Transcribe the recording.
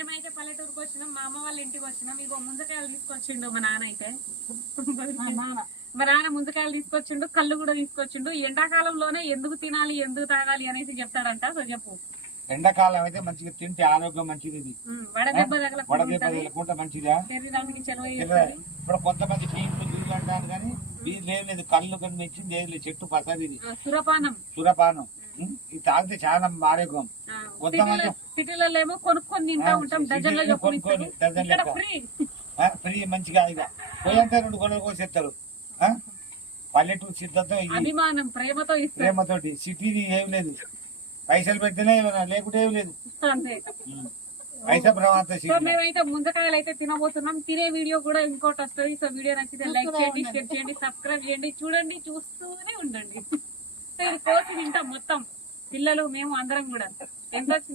మేమైతే పల్లెటూరుకి వచ్చినాం, మా అమ్మ వాళ్ళ ఇంటికి వచ్చినాం. ఇగో ముంజకాయలు తీసుకొచ్చిండు మా నాన్న అయితే. మా నాన్న ముంజకాయలు తీసుకొచ్చిండు, కళ్ళు కూడా తీసుకొచ్చిండు. ఎండాకాలంలోనే ఎందుకు తినాలి ఎందుకు తాగాలి అనేసి చెప్తాడంట. సో చెప్పు. ఎండాకాలం అయితే మంచిగా తింటే ఆరోగ్యం మంచిది. ఇది వడదెబ్బ తగలకుండా మంచిదా. ఇప్పుడు కొంతమంది బీజు అంటారు కానీ బీజు లేదు, కళ్ళు కనిపించింది ఏది లేదు, చెట్టు పసది. ఇది సురపానం. ఇది తాగితే చాలా ఆరోగ్యం. సిటీలలో ఏమో కొనుక్కొని తింటా ఉంటాం, కొనుక్కొని డజన్ లెక్క ఫ్రీ మంచిగా. ఇక పోయంటే 2 గొడవలు కోసేస్తారు. పల్లెటూరు సిద్ధంతో అభిమానం ప్రేమతోటి. సిటీది ఏం లేదు, పైసలు పెడితేనే లేకుంటే ఏం లేదు. పైసా ప్రమాద. మేమైతే ముంజకాయలు అయితే తినబోతున్నాం. తినే వీడియో కూడా ఇంకోటి వస్తుంది. సో వీడియో నచ్చితే లైక్ చేయండి, షేర్ చేయండి, సబ్స్క్రైబ్ చేయండి. చూడండి, చూస్తూనే ఉండండి. కోసి తింటాం మొత్తం, పిల్లలు మేము అందరం కూడా. ఎంత వచ్చింది.